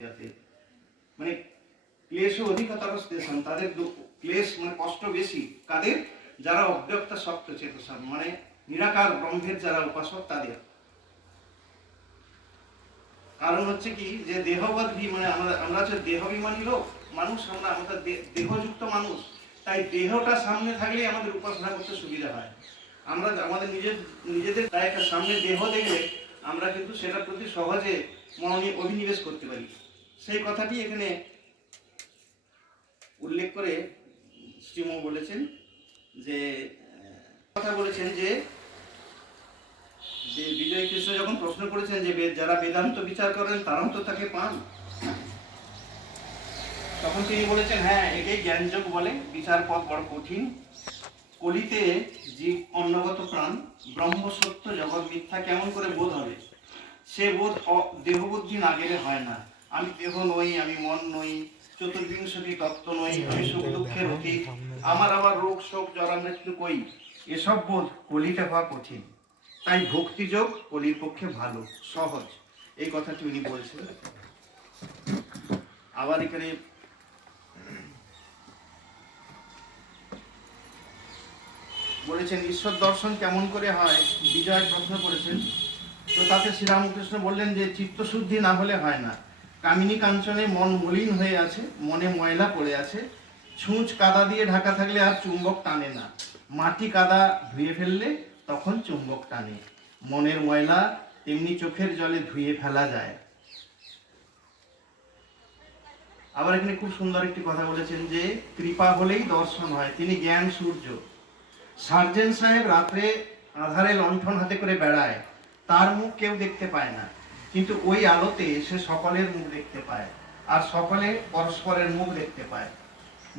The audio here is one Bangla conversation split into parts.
যাতে মানে ক্লেশ অধিকতর স্টেশন তাদের ক্লেশ মানে কষ্ট বেশি, কাদের? যারা অব্যক্ত সপ্ত চেতসা মানে নিরাকার ব্রহ্মের যারা উপাসক, তাদের। কারণ হচ্ছে কি, যে দেহবাদী মানে আমরা আমরা হচ্ছে দেহাভিমানী লোক, মানুষ আমরা আমাদের দেহযুক্ত মানুষ, তাই দেহটা সামনে থাকলে আমাদের উপাসনা করতে সুবিধা হয়। আমরা আমাদের নিজের, নিজেদের তাই একটা সামনে দেহ দেখলে আমরা কিন্তু সেটার প্রতি সহজে মনোনি অভিনিবেশ করতে পারি। সেই কথাটি এখানে উল্লেখ করে শ্রীম বলেছেন যে কথা বলেছেন যে যে বিজয় কৃষ্ণ যখন প্রশ্ন করেছেন যে যারা বেদান্ত বিচার করেন তারাও তো তাকে পান। তখন তিনি বলেছেন হ্যাঁ এটাই জ্ঞানযোগ বলে, বিচার পথ বড় কঠিন। কলিতে জীব অন্নগত প্রাণ, ব্রহ্ম সত্য জগৎ মিথ্যা কেমন করে বোধ হবে? সে বোধ দেহবুদ্ধি না গেলে হয় না। আমি দেহ নই, আমি মন নই, চতুর্বিংশতি তত্ত্ব নই আমি সুখ দুঃখের অতীত। আমার আবার রোগ, শোক জরা মৃত্যু কই? এসব বোধ কলিতে হওয়া কঠিন। তাই ভক্তিযোগ কলির পক্ষে ভালো, সহজ। এই কথাটি উনি বলছেন আবার এখানে বলেছেন, ঈশ্বর দর্শন কেমন করে হয়? বিজয় প্রশ্ন করেছেন। তো তাতে শ্রীরামকৃষ্ণ বললেন যে, চিত্তশুদ্ধি না হলে হয় না। কামিনী কাঞ্চনে মন মলিন হয়ে আছে, মনে ময়লা পড়ে আছে। ছুঁচ কাদা দিয়ে ঢাকা থাকলে আর চুম্বক টানে না। মাটি কাদা ধুয়ে ফেললে তখন চুম্বক টানে। মনের ময়লা তেমনি চোখের জলে ধুয়ে ফেলা যায়। আবার এখানে খুব সুন্দর একটি কথা বলেছেন যে, কৃপা হলেই দর্শন হয়। তিনি জ্ঞান সূর্য। সার্জেন সাহেব রাত্রে আধারে লণ্ঠন হাতে করে বেড়ায়। তার মুখ কেউ দেখতে পায় না। কিন্তু ওই আলোতে সে সকলের মুখ দেখতে পায় আর সকলে পরস্পরের মুখ দেখতে পায়।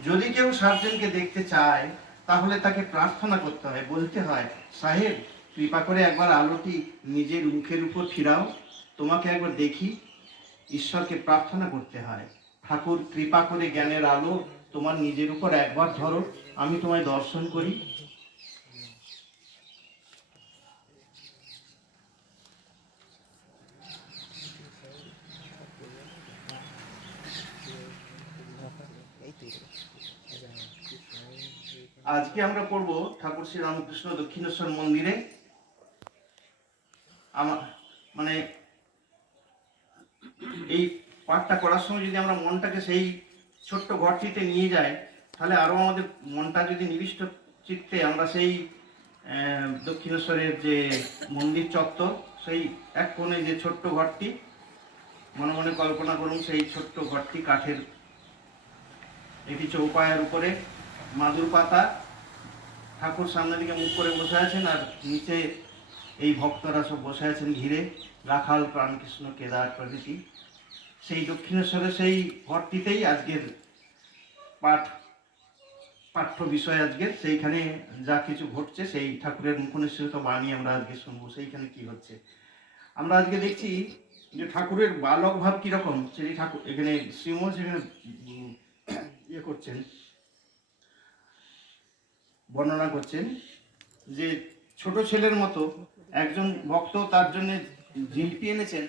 যদি কেউ সার্জনকে দেখতে চায়, তাহলে তাকে প্রার্থনা করতে হয়, বলতে হয়, সাহেব, কৃপা করে একবার আলোটি নিজের মুখের উপর ফিরাও, তোমাকে একবার দেখি। ঈশ্বরকে প্রার্থনা করতে হয়, ঠাকুর, কৃপা করে জ্ঞানের আলো তোমার নিজের উপর একবার ধরো, আমি তোমায় দর্শন করি। আজকে আমরা পড়ব ঠাকুর শ্রী রামকৃষ্ণ দক্ষিণেশ্বর মন্দিরে। আমার মানে এই পাঠটা করার সময় যদি আমরা মনটাকে সেই ছোট্ট ঘরটিতে নিয়ে যাই, তাহলে আরও আমাদের মনটা যদি নিবিষ্ট চিত্তে আমরা সেই দক্ষিণেশ্বরের যে মন্দির চত্বর, সেই এক কোণে যে ছোট্ট ঘরটি, মনে মনে কল্পনা করুন সেই ছোট্ট ঘরটি কাঠের, এটি চৌপায়ের উপরে। মাদুর পাতা, ঠাকুর সামনের দিকে মুখ করে বসে আছেন আর নিচে এই ভক্তরা সব বসে আছেন ঘিরে, রাখাল, প্রাণকৃষ্ণ, কেদার প্রভৃতি। সেই দক্ষিণেশ্বরের সেই ঘরটিতেই আজকের পাঠ, পাঠ্য বিষয় আজকের। সেইখানে যা কিছু ঘটছে, সেই ঠাকুরের মুখনিসৃত বাণী আমরা আজকে শুনব। সেইখানে কি হচ্ছে? আমরা আজকে দেখছি যে ঠাকুরের বালক ভাব কীরকম? সেই ঠাকুর, এখানে শ্রীমোহন সেখানে ইয়ে করছেন। বর্ণনা করছেন যে ছোট ছেলের মতো একজন ভক্ত তার জন্য ঝিলপি এনেছেন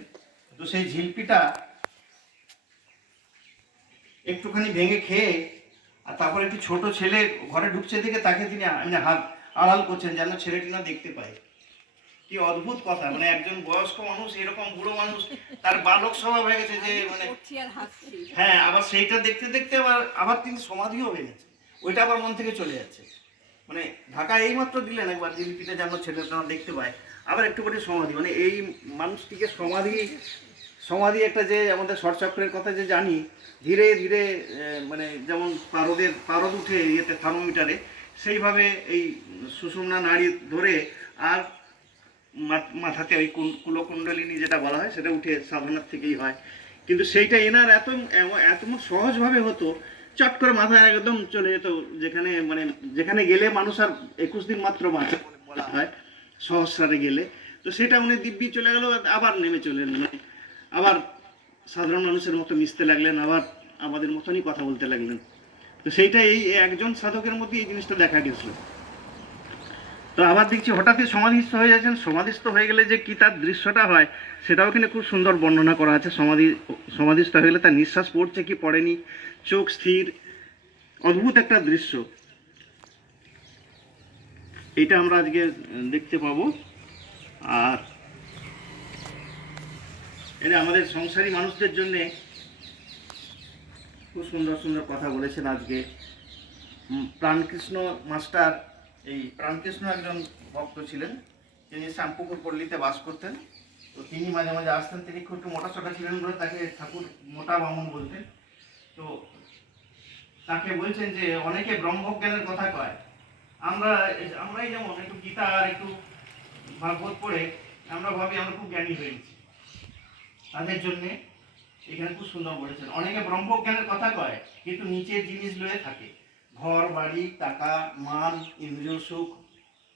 তো সেই ঝিলপিটা একটুখানি ভেঙে খেয়ে আর তারপর একটি ছোট ছেলে ঘরে ঢুকছে দেখে তাকে তিনি মানে হাত আড়াল করছেন যেন ছেলেটি না দেখতে পায়। কি অদ্ভুত কথা মানে একজন বয়স্ক মানুষ এরকম বুড়ো মানুষ তার বালক স্বভাব হয়ে গেছে যে মানে হ্যাঁ আবার সেইটা দেখতে দেখতে আবার আবার তিনি সমাধিও হয়ে গেছে। ওইটা আবার মন থেকে চলে যাচ্ছে। মানে ঢাকা এইমাত্র দিলেন একবার জিলিপিটা যেন ছেলেটা দেখতে পায়। আবার একটু সমাধি মানে এই মানুষটিকে সমাধি সমাধি একটা যে আমাদের ষটচক্রের কথা যে জানি, ধীরে ধীরে মানে যেমন পারদের, পারদ উঠে ইয়েতে থার্মোমিটারে, সেইভাবে এই সুষুম্না নাড়ি ধরে আর মাথাতে ওই কুল- কুলকুণ্ডলিনী যেটা বলা হয়, সেটা উঠে সাধনার থেকেই হয়। কিন্তু সেইটা এনার এত এত সহজভাবে হতো চট করে মাথায় একদম চলে যেত, যেখানে মানে যেখানে গেলে মানুষ আর একুশ দিন মাত্র বাঁচে বলে হয়, সহস্রারে গেলে। তো সেটা উনি দিব্যি চলে গেল, আবার নেমে চলে এলেন। মানে আবার সাধারণ মানুষের মতো মিশতে লাগলেন, আবার আমাদের মতনই কথা বলতে লাগলেন। তো সেইটা এই একজন সাধকের মধ্যে এই জিনিসটা দেখা গেছিল। তো আবার দেখছি হঠাৎই সমাধিস্থ হয়ে যাচ্ছেন। সমাধিস্থ হয়ে গেলে যে কী তার দৃশ্যটা হয়, সেটাও এখানে খুব সুন্দর বর্ণনা করা আছে। সমাধি, সমাধিস্থ হয়ে গেলে তার নিঃশ্বাস পড়ছে কি পড়েনি। চোখ স্থির, অদ্ভুত একটা দৃশ্য। এটা আমরা আজকে দেখতে পাবো। আর এটা আমাদের সংসারী মানুষদের জন্যে খুব সুন্দর সুন্দর কথা বলেছেন আজকে। প্রাণকৃষ্ণ মাস্টার এই প্রাণকৃষ্ণ একজন ভক্ত ছিলেন। তিনি শ্যামপুকুর পল্লীতে বাস করতেন। তো তিনি মাঝে মাঝে আসতেন। তিনি খুব একটু মোটা সোটা ছিলেন বলে তাকে ঠাকুর মোটা বামন বলতেন। তো তাকে বলছেন যে, অনেকে ব্রহ্মজ্ঞানের কথা কয়। আমরা আমরাই যেমন একটু গীতা আর একটু ভাগবত পড়ে, আমরা ভাবি আমরা খুব জ্ঞানী হয়ে গেছি। তাদের জন্যে এখানে খুব সুন্দর বলেছেন। অনেকে ব্রহ্মজ্ঞানের কথা কয়, কিন্তু নিচের জিনিস লয়ে থাকে। ঘর, বাড়ি, টাকা মান ইন্দ্রিয় সুখ,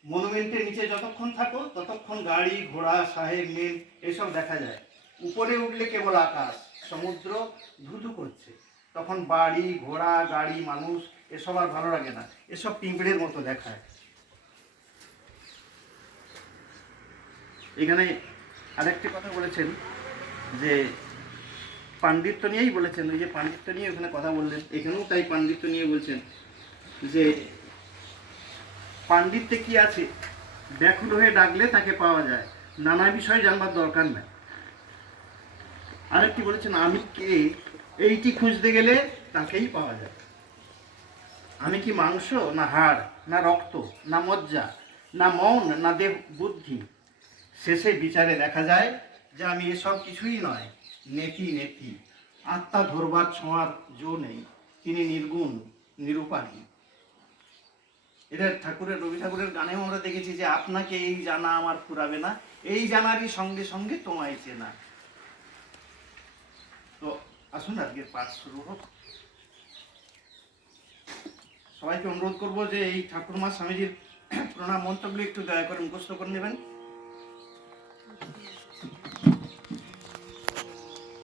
মনুমেন্টের নিচে যতক্ষণ থাকো, ততক্ষণ গাড়ি, ঘোড়া সাহেব মেন এসব দেখা যায়। উপরে উঠলে কেবল আকাশ, সমুদ্র ধুধু করছে। তখন বাড়ি, ঘোড়া, গাড়ি, মানুষ, এসব আর ভালো লাগে না। এসব পিঁপড়ের মতো দেখায়। এখানে আরেকটি কথা বলেছেন যে, পাণ্ডিত্য নিয়েই বলেছেন। ওই যে পাণ্ডিত্য নিয়ে ওখানে কথা বললেন। এখানেও তাই পাণ্ডিত্য নিয়ে বলছেন। যে পাণ্ডিত্যে কি আছে? ব্যাকুল হয়ে ডাকলে তাকে পাওয়া যায়। নানা বিষয় জানবার দরকার নাই। আরেকটি বলেছেন, আমি কে? এইটি খুঁজতে গেলে তাকেই পাওয়া যায়। আমি কি মাংস, না হাড়, না রক্ত, না মজ্জা, না মন, না দেহ, বুদ্ধি? শেষে বিচারে দেখা যায় যে আমি এসব কিছুই নয়। নেতি নেতি। আত্মা ধরবার ছোঁয়ার জো নেই। তিনি নির্গুণ, নিরুপাধি। এটা ঠাকুরের, রবি ঠাকুরের গানেও আমরা দেখেছি যে আপনাকে এই জানা আমার ফুরাবে না, এই জানারই সঙ্গে সঙ্গে তোমায় চেনা। তো আসুন, আজকের পাঠ শুরু হোক। সবাইকে অনুরোধ করব যে এই ঠাকুরমা স্বামীজির প্রণাম মন্ত্রগুলি একটু দয়া করে মুখস্থ করে নেবেন।